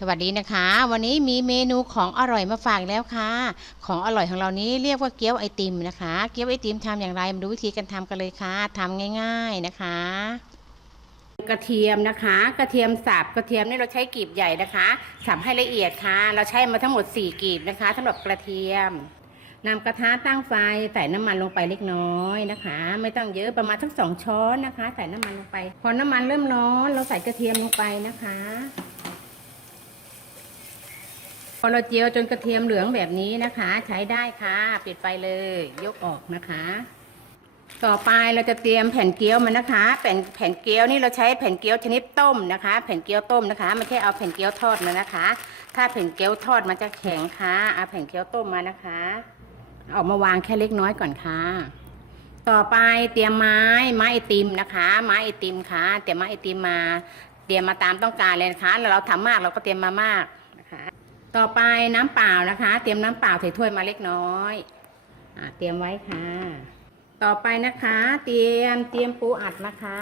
สวัสดีนะคะ วันนี้มีเมนูของอร่อยมาฝากแล้วค่ะ ของอร่อยของเรานี้เรียกว่าเกี๊ยวไอติมนะคะ เกี๊ยวไอติมทำอย่างไรมาดูวิธีการทำกันเลยค่ะทำง่าย ๆนะคะ กระเทียมนะคะ กระเทียมสับกระเทียมนี่เราใช้กลีบใหญ่นะคะสับให้ละเอียดค่ะ เราใช้มาทั้งหมด 4กลีบนะคะสำหรับกระเทียมนำกระทะตั้งไฟใส่น้ำมันลงไปเล็กน้อยนะคะ ไม่ต้องเยอะประมาณสักสองช้อนนะคะ ใส่น้ำมันลงไป พอน้ำมันเริ่มร้อน เราใส่กระเทียมลงไปนะคะ พอเราเจียวจนกระเทียมเหลืองแบบนี้นะคะ ใช้ได้ค่ะปิดไฟเลย ยกออกนะคะ ต่อไปเราจะเตรียมแผ่นเกี๊ยวมันนะคะ แผ่นแผ่นเกี๊ยวนี่เราใช้แผ่นเกี๊ยวชนิดต้มนะคะ แผ่นเกี๊ยวต้มนะคะไม่ใช่เอาแผ่นเกี๊ยวทอดมานะคะ ถ้าแผ่นเกี๊ยวทอดมันจะแข็งค่ะเอาแผ่นเกี๊ยวต้มมานะคะเอามาวางแค่เล็กน้อยก่อนค่ะ ต่อไปเตรียมไม้ไม้ไอติมนะคะ ไม้ไอติมค่ะเตรียมไม้ไอติมมา เตรียมมาตามต้องการเลยนะคะแล้วเราทำมากเราก็เตรียมมามาก ต่อไปน้ำเปล่านะคะ เตรียมน้ำเปล่าใส่ถ้วยมาเล็กน้อยอเตรียมไว้ค่ะ ต่อไปนะคะ เตรียมเตรียมปูอัดนะคะ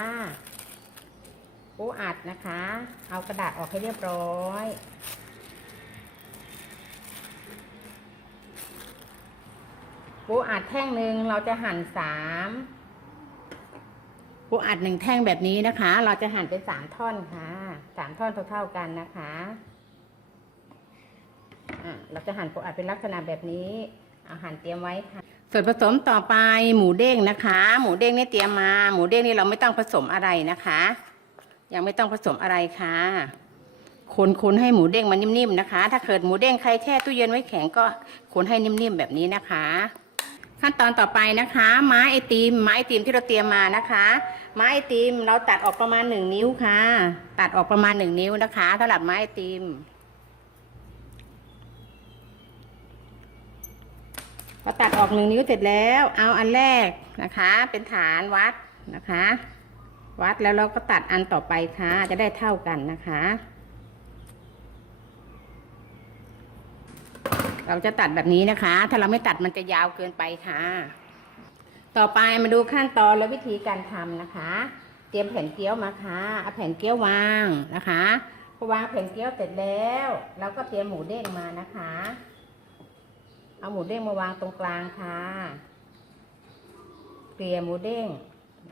ปูอัดนะคะ เอากระดาษออกให้เรียบร้อยปูอัดแท่งหนึ่งเราจะหั่นสามปูอัดหนึ่งแท่งแบบนี้นะคะ เราจะหั่นเป็นสามท่อนค่ะสามท่อนเท่าๆกันนะคะ เราจะหั่นปูอัดเป็นลักษณะแบบนี้เอาหั่นเตรียมไว้ค่ะ ส่วนผสมต่อไปหมูเด้งนะคะ หมูเด้งนี่เตรียมมา หมูเด้งนี่เราไม่ต้องผสมอะไรนะคะ ยังไม่ต้องผสมอะไรค่ะ คนๆให้หมูเด้งมันนิ่มๆนะคะ ถ้าเกิดหมูเด้งใครแช่ตู้เย็นไว้แข็งก็คนให้นิ่มๆแบบนี้นะคะ ขั้นตอนต่อไปนะคะ ไม้ไอติมไม้ไอติมที่เราเตรียมมานะคะ ไม้ไอติมเราตัดออกประมาณหนึ่งนิ้วค่ะ ตัดออกประมาณหนึ่งนิ้วนะคะสำหรับไม้ไอติม พอตัดออกหนึ่งนิ้วเสร็จแล้ว เอาอันแรกนะคะ เป็นฐานวัดนะคะ วัดแล้วเราก็ตัดอันต่อไปค่ะ จะได้เท่ากันนะคะ เราจะตัดแบบนี้นะคะ ถ้าเราไม่ตัดมันจะยาวเกินไปค่ะ ต่อไปมาดูขั้นตอนและวิธีการทำนะคะ เตรียมแผ่นเกี๊ยวมาค่ะเอาแผ่นเกี๊ยววางนะคะพอวางแผ่นเกี๊ยวเสร็จแล้ว เราก็เตรียมหมูเด้งมานะคะ เอาหมูเด้งมาวางตรงกลางค่ะเกลี่ยหมูเด้ง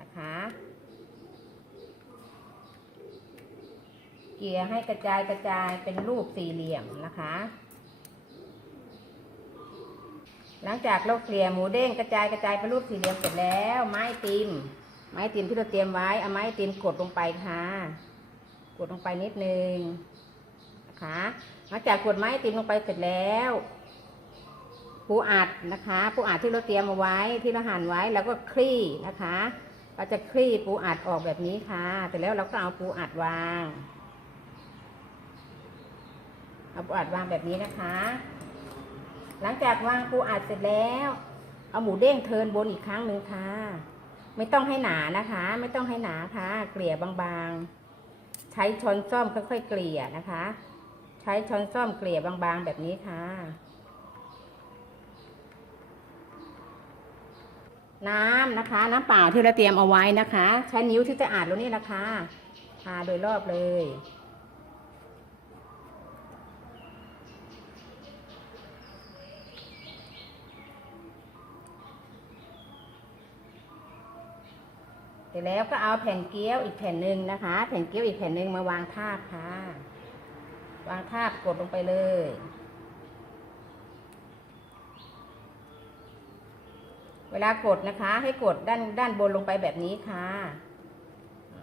นะคะ เกลี่ยให้กระจายกระจายเป็นรูปสี่เหลี่ยมนะคะ หลังจากเราเกลี่ยหมูเด้งกระจายกระจายเป็นรูปสี่เหลี่ยมเสร็จแล้ว ไม้ติมไม้ติมที่เราเตรียมไว้เอาไม้ติมกดลงไปค่ะ กดลงไปนิดนึงนะคะ หลังจากกดไม้ติมลงไปเสร็จแล้ว ปูอัดนะคะปูอัดที่เราเตรียมเอาไว้ที่เราหั่นไว้แล้วก็คลี่นะคะเราจะคลี่ปูอัดออกแบบนี้ค่ะเสร็จแล้วเราก็เอาปูอัดวางเอาปูอัดวางแบบนี้นะคะ หลังจากวางปูอัดเสร็จแล้ว เอาหมูเด้งเทินบนอีกครั้งหนึ่งค่ะ ไม่ต้องให้หนานะคะ ไม่ต้องให้หนาค่ะ เกลี่ยบางๆ ใช้ช้อนส้อมค่อยๆเกลี่ยนะคะ ใช้ช้อนส้อมเกลี่ยบางๆ แบบนี้ค่ะ น้ำนะคะ น้ำเปล่าที่เราเตรียมเอาไว้นะคะ ใช้นิ้วที่จะอาดแล้วนี่นะคะทาโดยรอบเลย เสร็จแล้วก็เอาแผ่นเกี๊ยวอีกแผ่นหนึ่งนะคะ แผ่นเกี๊ยวอีกแผ่นหนึ่งมาวางทาบค่ะ วางทาบกดลงไปเลย เวลากดนะคะ ให้กดด้านด้านบนลงไปแบบนี้ค่ะ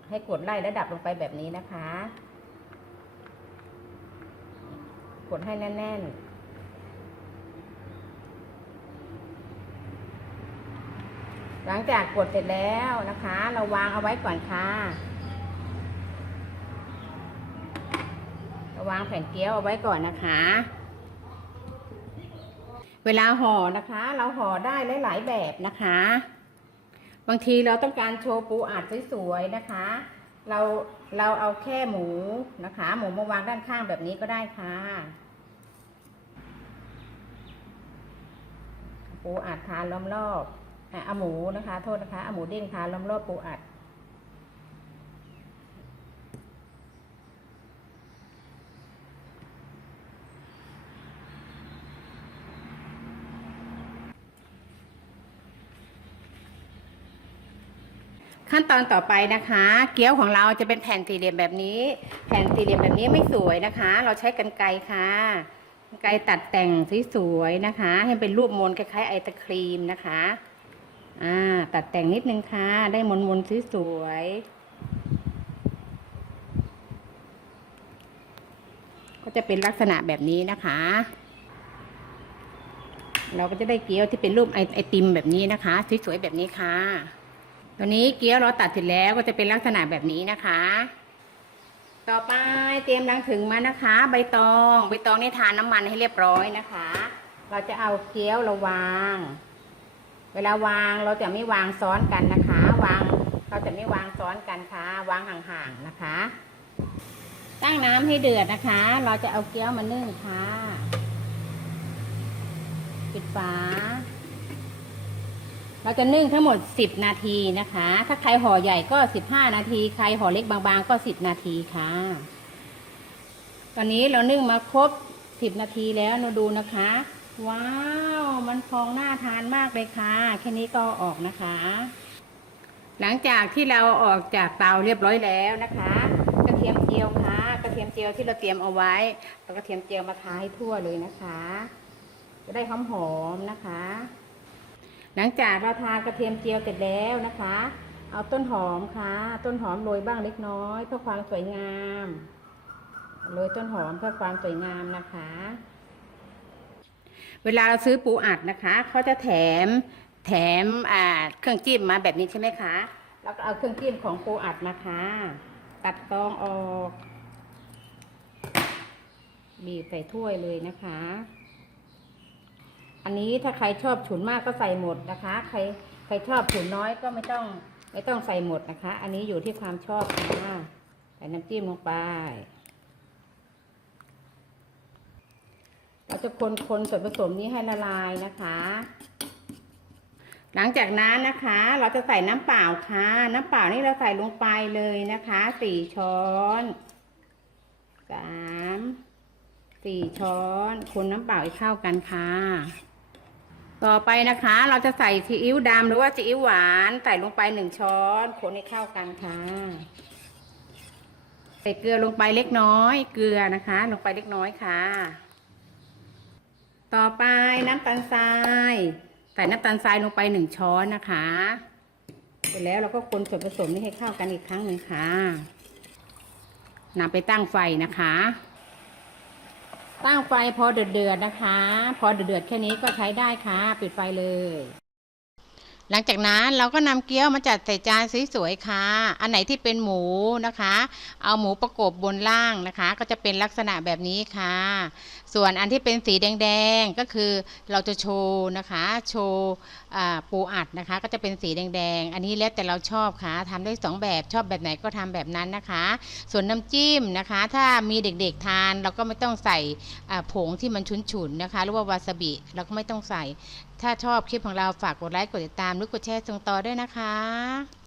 ให้กดไล่ระดับลงไปแบบนี้นะคะ กดให้แน่นๆหลังจากกดเสร็จแล้วนะคะ เราวางเอาไว้ก่อนค่ะเราวางแผ่นเกี๊ยวเอาไว้ก่อนนะคะ เวลาห่อนะคะ เราห่อได้หลาย ๆ แบบนะคะ บางทีเราต้องการโชว์ปูอัดสวยๆนะคะ เราเราเอาแค่หมูนะคะ หมูมาวางด้านข้างแบบนี้ก็ได้ค่ะ ปูอัดทานล้อมรอบอะเอาหมูนะคะ โทษนะคะเอาหมูเด้งทานล้อมรอบปูอัด ขั้นตอนต่อไปนะคะ เกี๊ยวของเราจะเป็นแผ่นสี่เหลี่ยมแบบนี้ แผ่นสี่เหลี่ยมแบบนี้ไม่สวยนะคะ เราใช้กันไกรค่ะกรรไกรตัดแต่งสวยๆนะคะ ให้เป็นรูปมนคล้ายๆไอศครีมนะคะอ่าตัดแต่งนิดนึงค่ะ ได้มนมนสวยๆก็จะเป็นลักษณะแบบนี้นะคะ เราก็จะได้เกี๊ยวที่เป็นรูปไอไอติมแบบนี้นะคะสวยๆแบบนี้ค่ะ ตัวนี้เกี๊ยวเราตัดเสร็จแล้วก็จะเป็นลักษณะแบบนี้นะคะ ต่อไปเตรียมรังถึงมานะคะ ใบตองใบตองนี่ทานน้ำมันให้เรียบร้อยนะคะ เราจะเอาเกี๊ยวเราวาง เวลาวางเราจะไม่วางซ้อนกันนะคะ วางเราจะไม่วางซ้อนกันค่ะ วางห่างๆนะคะ ตั้งน้ำให้เดือดนะคะ เราจะเอาเกี๊ยวมานึ่งค่ะ ปิดฝา เราจะนึ่งทั้งหมด 10 นาทีนะคะ ถ้าใครห่อใหญ่ก็ 15 นาที ใครห่อเล็กบางๆ ก็ 10 นาทีค่ะ ตอนนี้เรานึ่งมาครบ 10 นาทีแล้วเราดูนะคะ ว้าว มันพองน่าทานมากเลยค่ะ แค่นี้ก็อออกนะคะ หลังจากที่เราออกจากเตาเรียบร้อยแล้วนะคะกระเทียมเจียวค่ะ กระเทียมเจียวที่เราเตรียมเอาไว้เรากระเทียมเจียวมาทาให้ทั่วเลยนะคะ จะได้หอมๆนะคะ หลังจากเราทากระเทียมเจียวเสร็จแล้วนะคะ เอาต้นหอมค่ะ ต้นหอมโรยบ้างเล็กน้อย เพื่อความสวยงามโรยต้นหอมเพื่อความสวยงามนะคะ เวลาเราซื้อปูอัดนะคะเขาจะแถมแถมอ่าเครื่องจิ้มมาแบบนี้ใช่ไหมคะเราก็เอาเครื่องจิ้มของปูอัดนะคะ ตัดตองออก บีบใส่ถ้วยเลยนะคะ อันนี้ถ้าใครชอบฉุนมากก็ใส่หมดนะคะ ใครใครชอบฉุนน้อยก็ไม่ต้องไม่ต้องใส่หมดนะคะ อันนี้อยู่ที่ความชอบค่ะใส่น้ำจิ้มลงไป เราจะคนคนส่วนผสมนี้ให้ละลายนะคะ หลังจากนั้นนะคะ เราจะใส่น้ำเปล่าค่ะ น้ำเปล่านี่เราใส่ลงไปเลยนะคะสี่ช้อนสามสี่ช้อน คนน้ำเปล่าให้เข้ากันค่ะ ต่อไปนะคะเราจะใส่ซีอิ๊วดำหรือว่าซีอิ๊วหวานใส่ลงไปหนึ่งช้อนคนให้เข้ากันค่ะ ใส่เกลือลงไปเล็กน้อย เกลือนะคะ ลงไปเล็กน้อยค่ะ ต่อไปน้ำตาลทรายใส่น้ำตาลทรายลงไปหนึ่งช้อนนะคะ เสร็จแล้วเราก็คนส่วนผสมนี้ให้เข้ากันอีกครั้งหนึ่งค่ะนำไปตั้งไฟนะคะ ตั้งไฟพอเดือดๆนะคะ พอเดือดๆแค่นี้ก็ใช้ได้ค่ะ ปิดไฟเลย หลังจากนั้นเราก็นำเกี๊ยวมาจัดใส่จานสวยๆค่ะ อันไหนที่เป็นหมูนะคะ เอาหมูประกบบนล่างนะคะ ก็จะเป็นลักษณะแบบนี้ค่ะ ส่วนอันที่เป็นสีแดงๆก็คือเราจะโชว์นะคะ โชว์ปูอัดนะคะ ก็จะเป็นสีแดงๆ อันนี้แล้วแต่เราชอบค่ะทำได้สองแบบชอบแบบไหนก็ทำแบบนั้นนะคะ ส่วนน้ำจิ้มนะคะ ถ้ามีเด็กๆทานเราก็ไม่ต้องใส่ผงที่มันฉุนๆนะคะ หรือว่าวาซาบิเราก็ไม่ต้องใส่ ถ้าชอบคลิปของเราฝากกดไลค์กดติดตามหรือกดแชร์ส่งต่อด้วยนะคะ